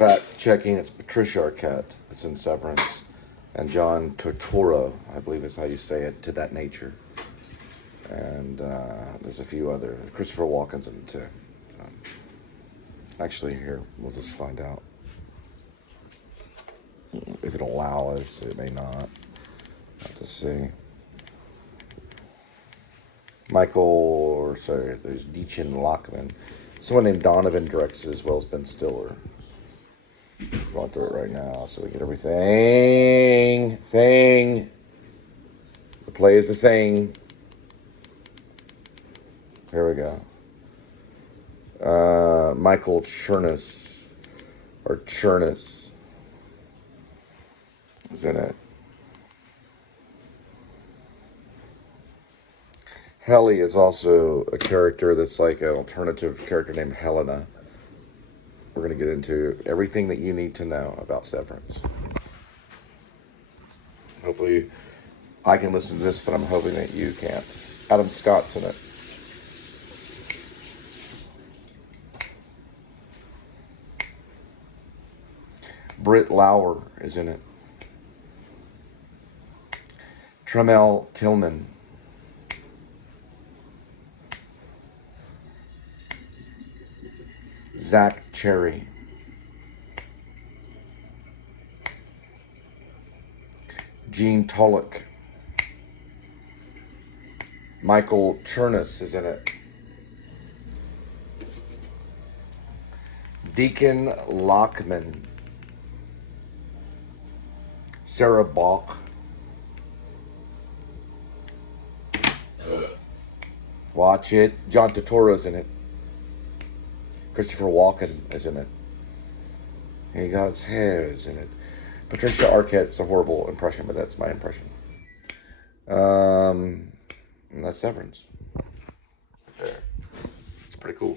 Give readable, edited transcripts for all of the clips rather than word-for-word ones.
Fact checking, it's Patricia Arquette. It's in Severance. And John Turturro, I believe is how you say it, to that nature. And there's a few other. Christopher Walken's in it too. So, actually, here, we'll just find out. If it'll allow us, it may not. Have to see. There's Deachin Lockman. Someone named Donovan directs it as well as Ben Stiller. Going through it right now so we get everything. The play is the thing. Here we go. Michael Chernus is in it. Helly is also a character that's like an alternative character named Helena. We're going to get into everything that you need to know about Severance. Hopefully, I can listen to this, but I'm hoping that you can't. Adam Scott's in it. Britt Lauer is in it. Tremel Tillman. Zach Cherry. Gene Tulloch. Michael Chernus is in it. Deacon Lockman. Sarah Bach. Watch it. John Turturro's in it. Christopher Walken is in it. He got his hair is in it. Patricia Arquette's a horrible impression, but that's my impression. And that's Severance. There. It's pretty cool.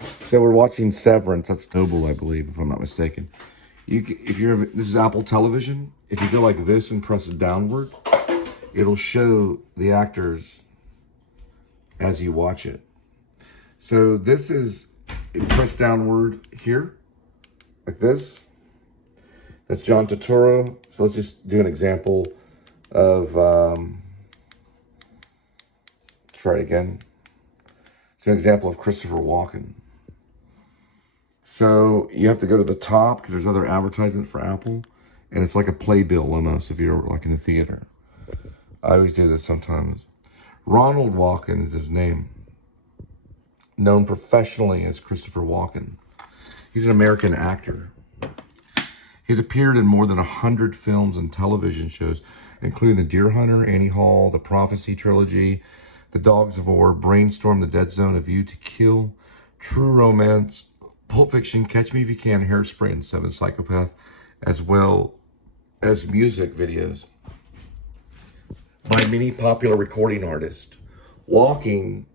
So we're watching Severance. That's Noble, I believe, if I'm not mistaken. This is Apple Television. If you go like this and press it downward, it'll show the actors as you watch it. So this is, press downward here, like this. That's John Turturro. So let's just do an example of, try it again. It's an example of Christopher Walken. So you have to go to the top because there's other advertisement for Apple. And it's like a playbill almost if you're like in a theater. I always do this sometimes. Ronald Walken is his name, known professionally as Christopher Walken. He's an American actor. He's appeared in more than 100 films and television shows, including The Deer Hunter, Annie Hall, The Prophecy Trilogy, The Dogs of War, Brainstorm, The Dead Zone, A View to Kill, True Romance, Pulp Fiction, Catch Me If You Can, Hairspray, and Seven Psychopaths, as well as music videos by many popular recording artists. Walken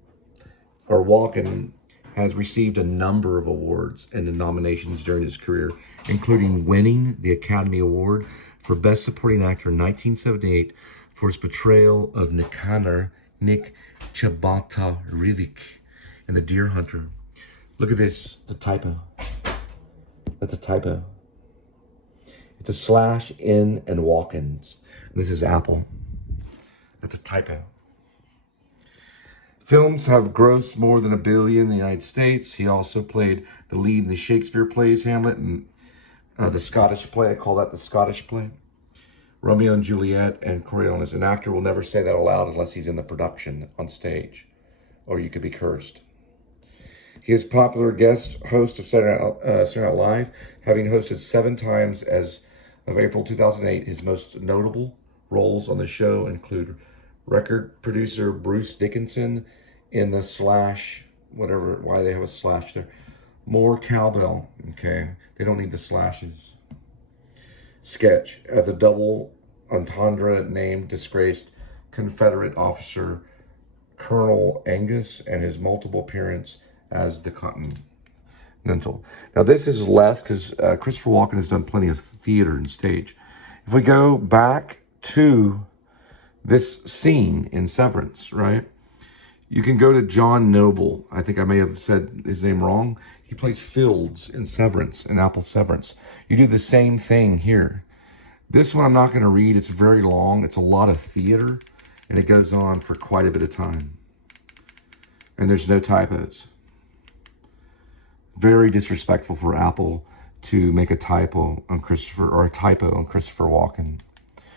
has received a number of awards and nominations during his career, including winning the Academy Award for Best Supporting Actor in 1978 for his portrayal of Nick Chabotarivik in The Deer Hunter. Look at this, the typo. That's a typo. It's a slash in and Walken's. This is Apple. That's a typo. Films have grossed more than $1 billion in the United States. He also played the lead in the Shakespeare plays, Hamlet, and the Scottish play. I call that the Scottish play. Romeo and Juliet and Coriolanus. An actor will never say that aloud unless he's in the production on stage, or you could be cursed. He is a popular guest host of Saturday Night Live, having hosted 7 times as of April 2008. His most notable roles on the show include record producer Bruce Dickinson in the slash, whatever, why they have a slash there. More cowbell, okay? They don't need the slashes. Sketch as a double entendre named disgraced Confederate officer Colonel Angus and his multiple appearance as the Continental. Now this is less because Christopher Walken has done plenty of theater and stage. If we go back to this scene in Severance, right? You can go to John Noble. I think I may have said his name wrong. He plays Fields in Severance, in Apple Severance. You do the same thing here. This one I'm not going to read. It's very long. It's a lot of theater, and it goes on for quite a bit of time. And there's no typos. Very disrespectful for Apple to make a typo on Christopher, or a typo on Christopher Walken.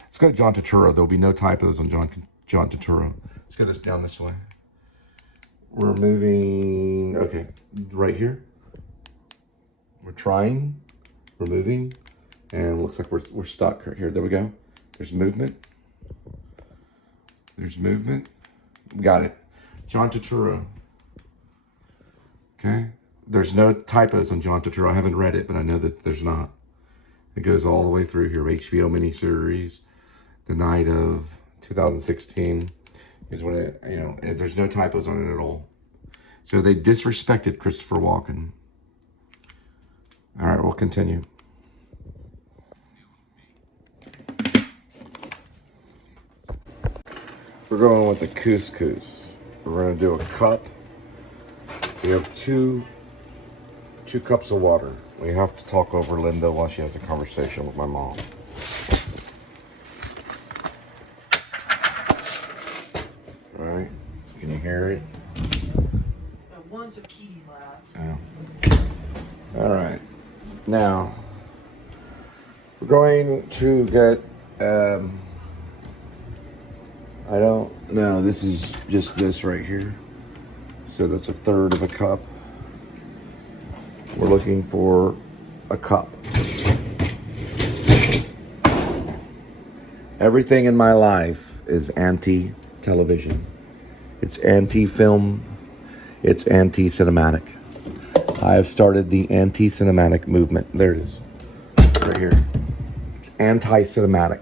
Let's go to John Turturro. There'll be no typos on John Turturro. Let's go down this way. We're moving, okay, right here. We're trying, we're moving, and it looks like we're stuck right here. There we go. There's movement. There's movement. Got it. John Turturro. Okay. There's no typos on John Turturro. I haven't read it, but I know that there's not. It goes all the way through here. HBO miniseries, the night of 2016 is when it, there's no typos on it at all. So they disrespected Christopher Walken. All right, we'll continue. We're going with the couscous. We're going to do a cup. We have two cups of water. We have to talk over Linda while she has a conversation with my mom. All right, can you hear it? One's a kitty lad. Yeah. All right, now we're going to get, I don't know, this is just this right here. So that's a third of a cup. We're looking for a cup. Everything in my life is anti-television. It's anti-film. It's anti-cinematic. I have started the anti-cinematic movement. There it is. Right here. It's anti-cinematic.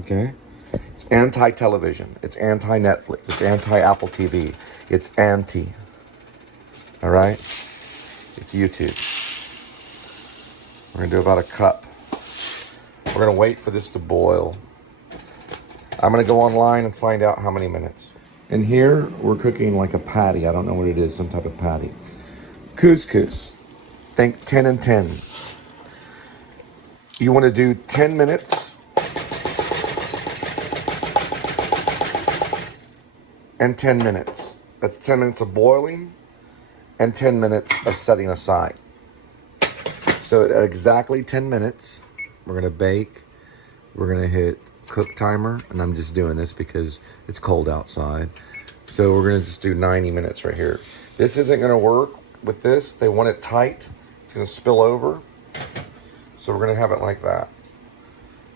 Okay? It's anti-television. It's anti-Netflix. It's anti-Apple TV. It's anti. All right? It's YouTube. We're going to do about a cup. We're going to wait for this to boil. I'm going to go online and find out how many minutes. And here, we're cooking like a patty. I don't know what it is, some type of patty. Couscous. Think 10 and 10. You want to do 10 minutes and 10 minutes. That's 10 minutes of boiling and 10 minutes of setting aside. So at exactly 10 minutes, we're going to bake. We're going to hit cook timer, and I'm just doing this because it's cold outside. So we're going to just do 90 minutes right here. This isn't going to work with this. They want it tight. It's going to spill over. So we're going to have it like that.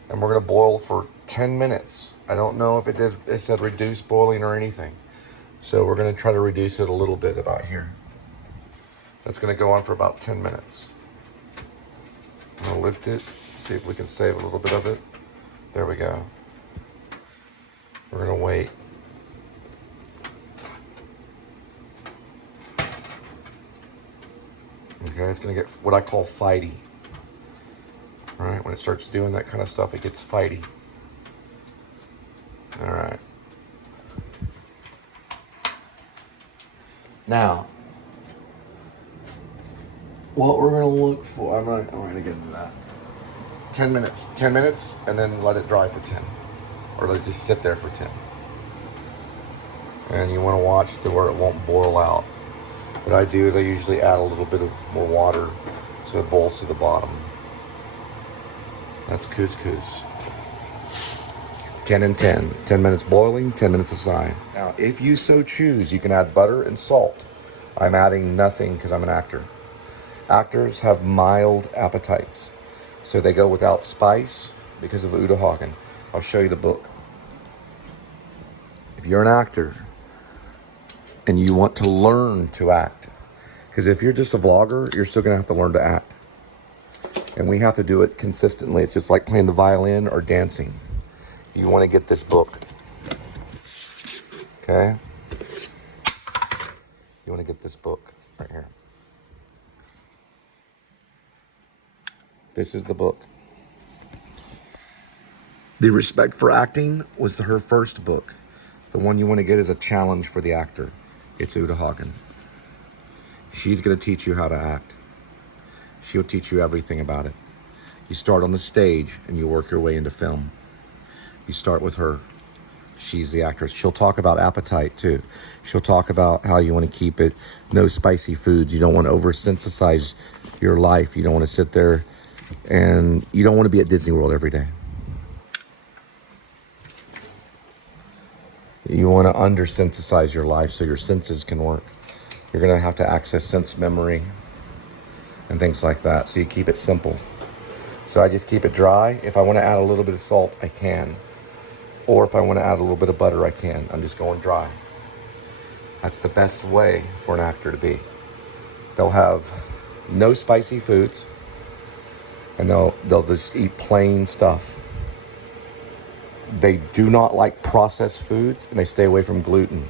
And we're going to boil for 10 minutes. I don't know if it said reduce boiling or anything. So we're going to try to reduce it a little bit about here. That's going to go on for about 10 minutes. I'm going to lift it, see if we can save a little bit of it. There we go. We're going to wait. Okay, it's going to get what I call fighty. All right, when it starts doing that kind of stuff, it gets fighty. All right. Now, what we're going to look for, I'm going to get into that. 10 minutes. 10 minutes, and then let it dry for 10. Or let it just sit there for 10. And you want to watch to where it won't boil out. What I do is I usually add a little bit of more water so it boils to the bottom. That's couscous. 10 and 10. 10 minutes boiling, 10 minutes aside. Now, if you so choose, you can add butter and salt. I'm adding nothing because I'm an actor. Actors have mild appetites, so they go without spice because of Uta Hagen. I'll show you the book. If you're an actor and you want to learn to act, because if you're just a vlogger, you're still going to have to learn to act. And we have to do it consistently. It's just like playing the violin or dancing. You want to get this book. Okay? You want to get this book right here. This is the book. The Respect for Acting was her first book. The one you want to get is a challenge for the actor. It's Uta Hagen. She's going to teach you how to act. She'll teach you everything about it. You start on the stage and you work your way into film. You start with her. She's the actress. She'll talk about appetite too. She'll talk about how you want to keep it no spicy foods. You don't want to over-synthesize your life. You don't want to sit there and you don't want to be at Disney World every day. You want to under-synthesize your life so your senses can work. You're going to have to access sense memory and things like that. So you keep it simple. So I just keep it dry. If I want to add a little bit of salt, I can. Or if I want to add a little bit of butter, I can. I'm just going dry. That's the best way for an actor to be. They'll have no spicy foods, and they'll just eat plain stuff. They do not like processed foods, and they stay away from gluten.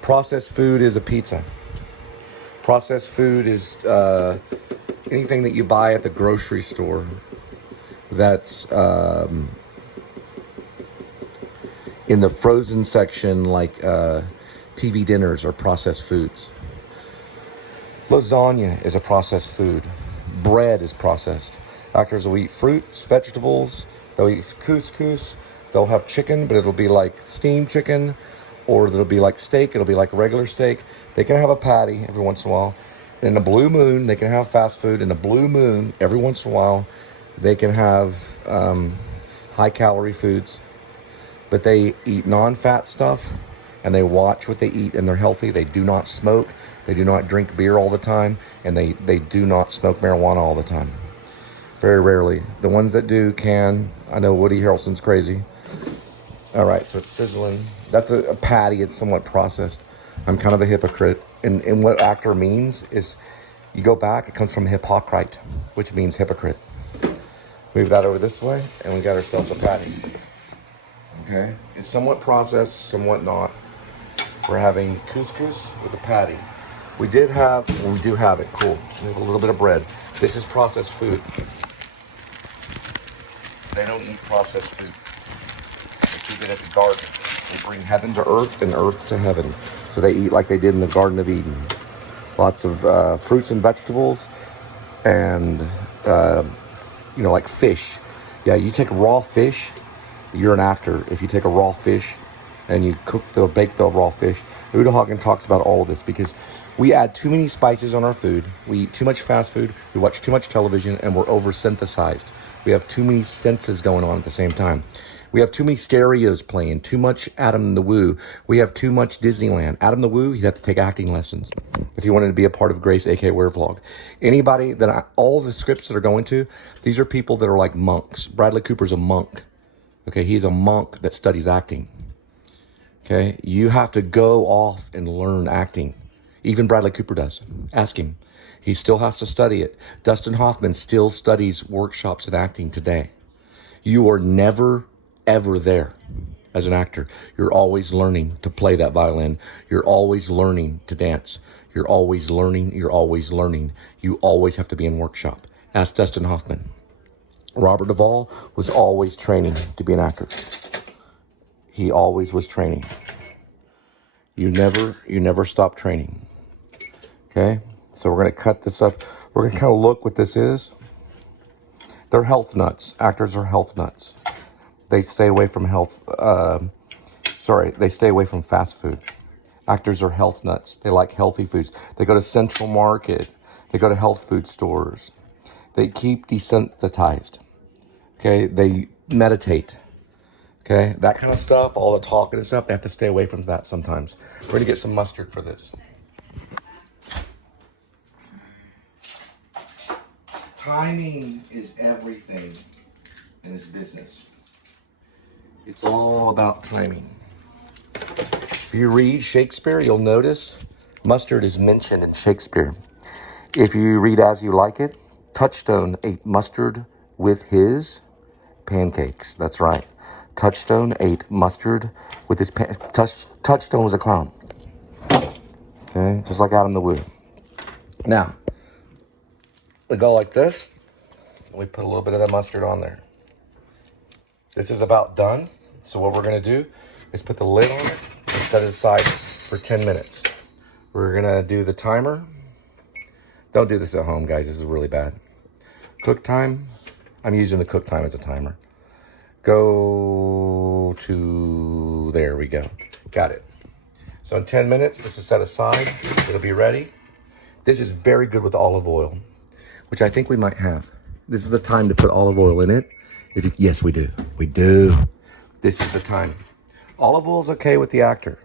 Processed food is a pizza. Processed food is anything that you buy at the grocery store that's in the frozen section, like TV dinners or processed foods. Lasagna is a processed food. Bread is processed. Actors will eat fruits, vegetables. They'll eat couscous. They'll have chicken, but it'll be like steamed chicken, or it'll be like steak. It'll be like regular steak. They can have a patty every once in a while. In the blue moon, they can have fast food. In the blue moon, every once in a while, they can have high-calorie foods. But they eat non-fat stuff, and they watch what they eat, and they're healthy. They do not smoke. They do not drink beer all the time, and they do not smoke marijuana all the time. Very rarely. The ones that do can. I know Woody Harrelson's crazy. All right, so it's sizzling. That's a patty. It's somewhat processed. I'm kind of a hypocrite. And what actor means is, you go back, it comes from hypocrite, which means hypocrite. Move that over this way, and we got ourselves a patty. Okay? It's somewhat processed, somewhat not. We're having couscous with a patty. We do have it, cool. There's a little bit of bread. This is processed food. They don't eat processed food. They keep it at the garden. They bring heaven to earth and earth to heaven. So they eat like they did in the Garden of Eden. Lots of fruits and vegetables and, like fish. Yeah, you take raw fish, you're an actor. If you take a raw fish and you bake the raw fish. Uta Hagen talks about all of this because we add too many spices on our food. We eat too much fast food. We watch too much television, and we're over-synthesized. We have too many senses going on at the same time. We have too many stereos playing, too much Adam the Woo. We have too much Disneyland. Adam the Woo, he'd have to take acting lessons if he wanted to be a part of Grace A.K. Wear Vlog. Anybody all the scripts that are going to, these are people that are like monks. Bradley Cooper's a monk. Okay, he's a monk that studies acting. Okay, you have to go off and learn acting. Even Bradley Cooper does. Ask him. He still has to study it. Dustin Hoffman still studies workshops in acting today. You are never, ever there as an actor. You're always learning to play that violin. You're always learning to dance. You're always learning. You're always learning. You always have to be in workshop. Ask Dustin Hoffman. Robert Duvall was always training to be an actor. He always was training. You never stop training. Okay? So we're going to cut this up. We're going to kind of look what this is. They're health nuts. Actors are health nuts. They stay away from they stay away from fast food. Actors are health nuts. They like healthy foods. They go to Central Market. They go to health food stores. They keep desensitized. Okay? They meditate. Okay? That kind of stuff, all the talking and stuff, they have to stay away from that sometimes. We're going to get some mustard for this. Timing is everything in this business. It's all about timing. If you read Shakespeare, you'll notice mustard is mentioned in Shakespeare. If you read As You Like It, Touchstone ate mustard with his pancakes. That's right. Touchstone ate mustard with his Touchstone was a clown. Okay, just like Adam the Woo. Now, we go like this. We put a little bit of that mustard on there. This is about done. So what we're going to do is put the lid on it and set it aside for 10 minutes. We're gonna do the timer. Don't do this at home, guys. This is really bad. Cook time. I'm using the cook time as a timer. Go to, there we go. Got it. So in 10 minutes, this is set aside. It'll be ready. This is very good with olive oil, which I think we might have. This is the time to put olive oil in it. Yes, we do. We do. This is the time. Olive oil is okay with the actor.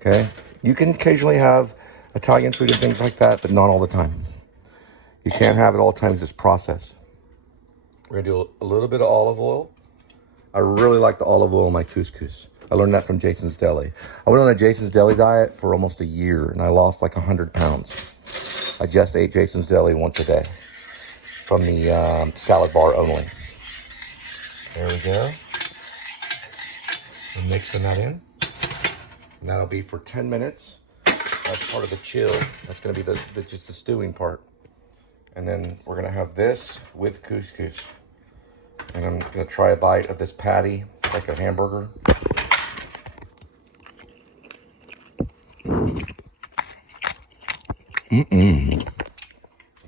Okay? You can occasionally have Italian food and things like that, but not all the time. You can't have it all the time. It's processed. We're gonna do a little bit of olive oil. I really like the olive oil in my couscous. I learned that from Jason's Deli. I went on a Jason's Deli diet for almost a year, and I lost like 100 pounds. I just ate Jason's Deli once a day from the salad bar only. There we go. We're mixing that in. And that'll be for 10 minutes. That's part of the chill. That's gonna be just the stewing part. And then we're gonna have this with couscous. And I'm gonna try a bite of this patty. It's like a hamburger.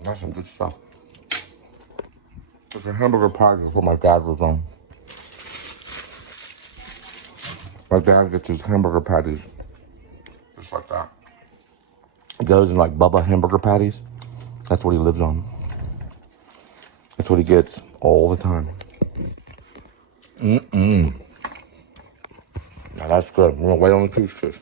That's some good stuff. It's a hamburger patty. That's what my dad was on. My dad gets his hamburger patties just like that. He goes in like Bubba hamburger patties. That's what he lives on. That's what he gets all the time. Now that's good. We're gonna wait on the couscous.